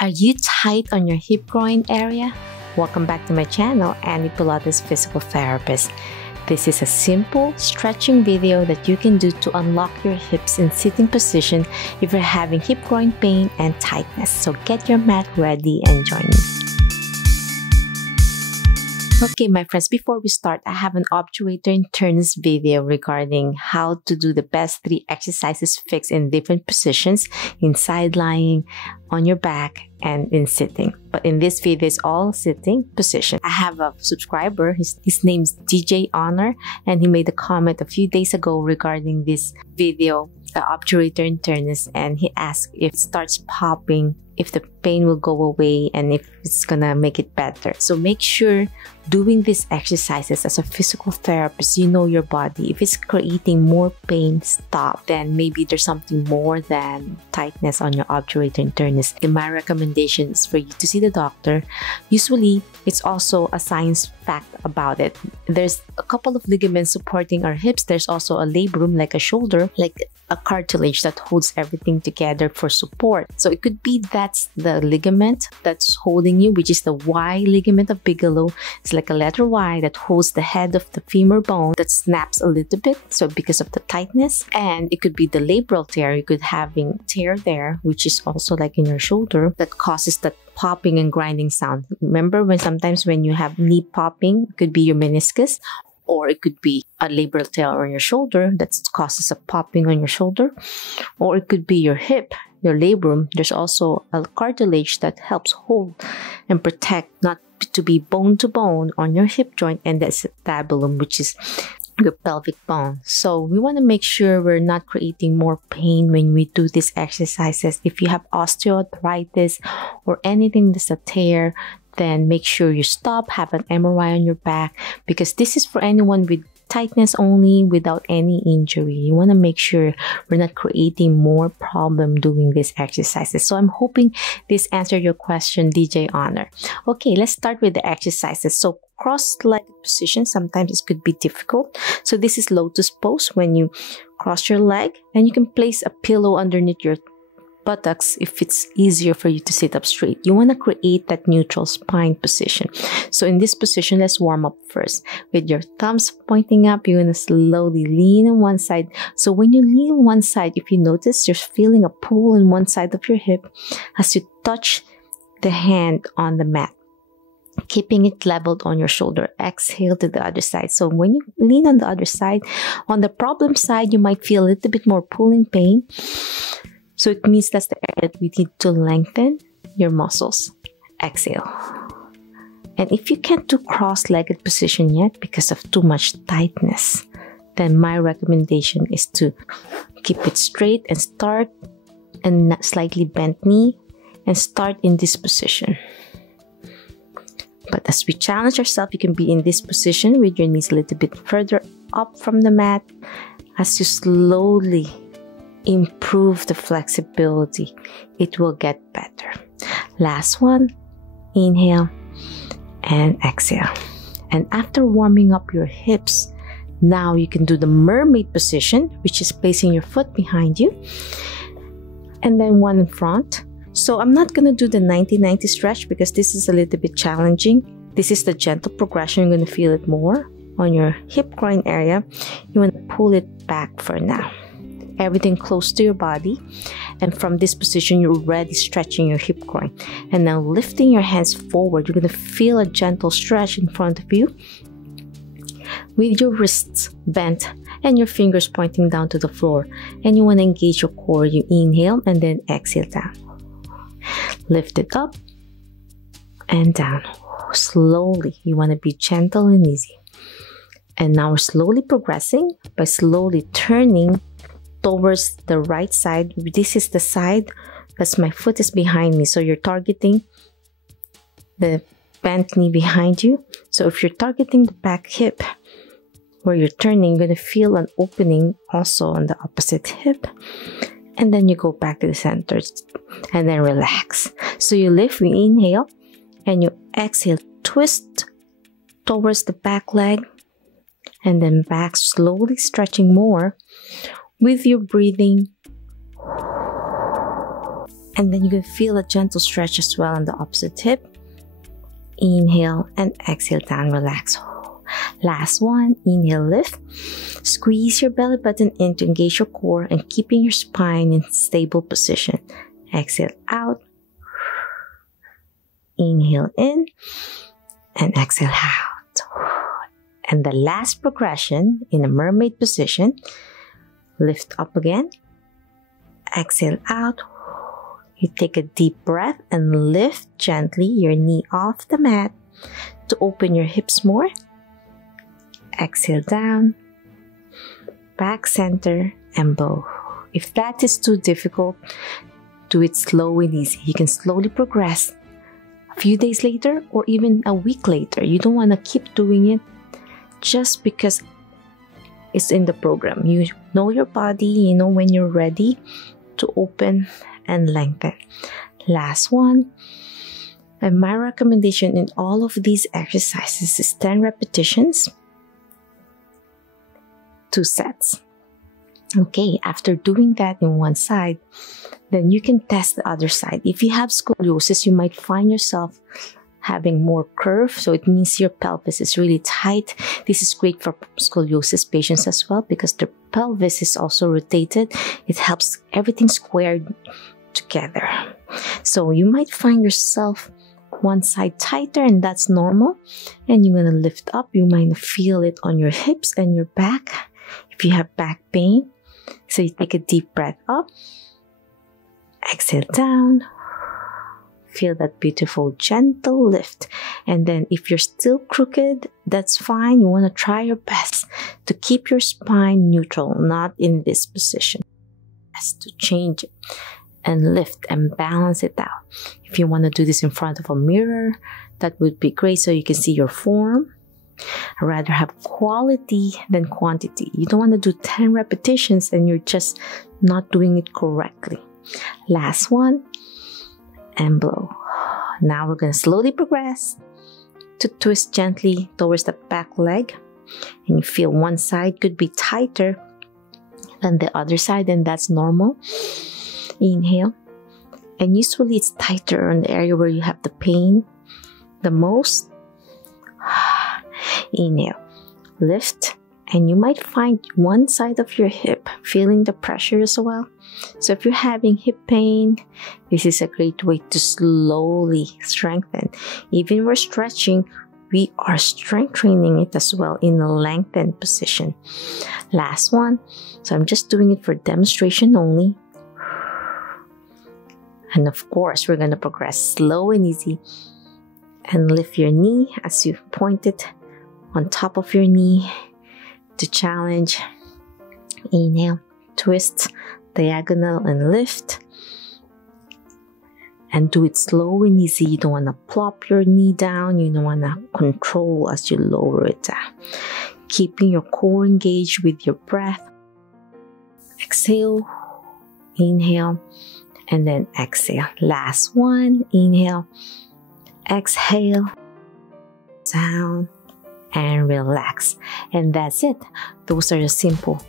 Are you tight on your hip groin area? Welcome back to my channel, Annie Pilates Physical Therapist. This is a simple stretching video that you can do to unlock your hips in sitting position if you're having hip groin pain and tightness. So get your mat ready and join me. Okay, my friends, before we start, I have an obturator internus video regarding how to do the best 3 exercises fixed in different positions, in side lying, on your back, and in sitting. But in this video, it's all sitting position. I have a subscriber, his name's DJ Honor, and he made a comment a few days ago regarding this video, the obturator internus, and he asked if it starts popping, if the pain will go away, and if it's gonna make it better. So make sure doing these exercises as a physical therapist, you know your body. If it's creating more pain, stop. Then maybe there's something more than tightness on your obturator internus. And my recommendation is for you to see the doctor. Usually, it's also a science fact about it. There's a couple of ligaments supporting our hips. There's also a labrum, like a shoulder, like a cartilage that holds everything together for support. So it could be that's the ligament that's holding you, which is the Y ligament of Bigelow. It's like a letter Y that holds the head of the femur bone that snaps a little bit, so because of the tightness. And it could be the labral tear. You could having tear there, which is also like in your shoulder, that causes that popping and grinding sound. Remember when sometimes when you have knee popping, it could be your meniscus, or it could be a labral tear on your shoulder that causes a popping on your shoulder, or it could be your hip, your labrum. There's also a cartilage that helps hold and protect, not to be bone to bone on your hip joint, and that's the tabulum, which is your pelvic bone. So we want to make sure we're not creating more pain when we do these exercises. If you have osteoarthritis or anything that's a tear, then make sure you stop, have an MRI on your back, because this is for anyone with tightness only, without any injury. You want to make sure we're not creating more problem doing these exercises. So I'm hoping this answered your question, DJ Honor. Okay, let's start with the exercises. So cross-legged position, sometimes it could be difficult. So this is lotus pose, when you cross your leg, and you can place a pillow underneath your buttocks if it's easier for you to sit up straight. You want to create that neutral spine position. So in this position, let's warm up first. With your thumbs pointing up, you're going to slowly lean on one side. So when you lean on one side, if you notice, you're feeling a pull on one side of your hip as you touch the hand on the mat, keeping it leveled on your shoulder. Exhale to the other side. So when you lean on the other side, on the problem side, you might feel a little bit more pulling pain. So it means that's the area that we need to lengthen your muscles. Exhale. And if you can't do cross-legged position yet because of too much tightness, then my recommendation is to keep it straight and start and slightly bent knee and start in this position. But as we challenge ourselves, you can be in this position with your knees a little bit further up from the mat as you slowly improve the flexibility. It will get better. Last one, inhale and exhale. And after warming up your hips, now you can do the mermaid position, which is placing your foot behind you and then one in front. So I'm not going to do the 90-90 stretch because this is a little bit challenging. This is the gentle progression. You're going to feel it more on your hip groin area. You want to pull it back for now. Everything close to your body, and from this position you're already stretching your hip groin. And now lifting your hands forward, you're going to feel a gentle stretch in front of you with your wrists bent and your fingers pointing down to the floor. And you want to engage your core. You inhale and then exhale down. Lift it up and down. Slowly, you want to be gentle and easy. And now we're slowly progressing by slowly turning towards the right side. This is the side that's my foot is behind me. So you're targeting the bent knee behind you. So if you're targeting the back hip where you're turning, you're going to feel an opening also on the opposite hip. And then you go back to the center and then relax. So you lift, you inhale, and you exhale, twist towards the back leg, and then back, slowly stretching more with your breathing And then you can feel a gentle stretch as well on the opposite hip. Inhale and exhale down, relax. Last one, inhale, lift. Squeeze your belly button in to engage your core and keeping your spine in stable position. Exhale out. Inhale in and exhale out. And the last progression in a mermaid position, lift up again. Exhale out. You take a deep breath and lift gently your knee off the mat to open your hips more. Exhale down, back center, and bow. If that is too difficult, do it slow and easy. You can slowly progress a few days later or even a week later. You don't want to keep doing it just because it's in the program. You know your body, you know when you're ready to open and lengthen. Last one. And my recommendation in all of these exercises is 10 repetitions, 2 sets. Okay, after doing that in one side, then you can test the other side. If you have scoliosis, you might find yourself having more curve, so it means your pelvis is really tight. This is great for scoliosis patients as well because the pelvis is also rotated. It helps everything squared together. So you might find yourself one side tighter, and that's normal. And you're gonna lift up. You might feel it on your hips and your back if you have back pain. So you take a deep breath up, exhale down, feel that beautiful gentle lift. And then if you're still crooked, that's fine. You want to try your best to keep your spine neutral, not in this position. Best to change it and lift and balance it out. If you want to do this in front of a mirror, that would be great so you can see your form. I'd rather have quality than quantity. You don't want to do 10 repetitions and you're just not doing it correctly. Last one, and blow. Now we're going to slowly progress to twist gently towards the back leg. And you feel one side could be tighter than the other side, and that's normal. Inhale. And usually it's tighter on the area where you have the pain the most. Inhale, lift, and you might find one side of your hip feeling the pressure as well. So if you're having hip pain, this is a great way to slowly strengthen. Even we're stretching, we are strength training it as well in a lengthened position. Last one. So I'm just doing it for demonstration only. And of course, we're going to progress slow and easy. And lift your knee as you point it on top of your knee to challenge. Inhale, twist, diagonal, and lift. And do it slow and easy. You don't want to plop your knee down. You don't want to control as you lower it down. Keeping your core engaged with your breath. Exhale, inhale, and then exhale. Last one, inhale, exhale, down, and relax. And that's it. Those are the simple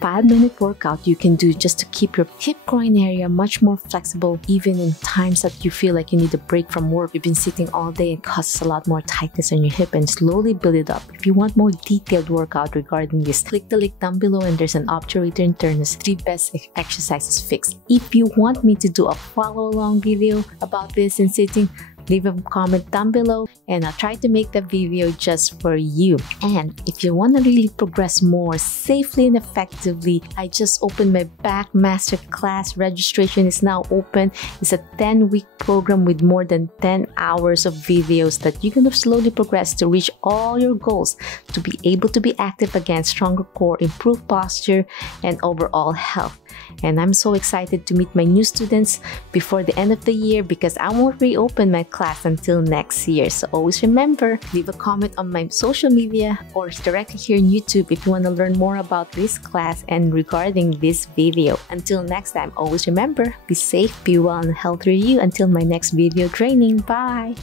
5-minute workout you can do just to keep your hip groin area much more flexible, even in times that you feel like you need a break from work. You've been sitting all day and causes a lot more tightness on your hip, and slowly build it up. If you want more detailed workout regarding this, click the link down below and there's an Obturator Internus 3 best exercises fixed. If you want me to do a follow along video about this and sitting, leave a comment down below and I'll try to make the video just for you. And if you want to really progress more safely and effectively, I just opened my back masterclass. Registration is now open. It's a 10-week program with more than 10 hours of videos that you're going to slowly progress to reach all your goals, to be able to be active again, stronger core, improve posture, and overall health. And I'm so excited to meet my new students before the end of the year because I won't reopen my class until next year. So always remember, leave a comment on my social media or directly here on YouTube if you want to learn more about this class and regarding this video. Until next time, always remember, be safe, be well, and healthy you until my next video training. Bye!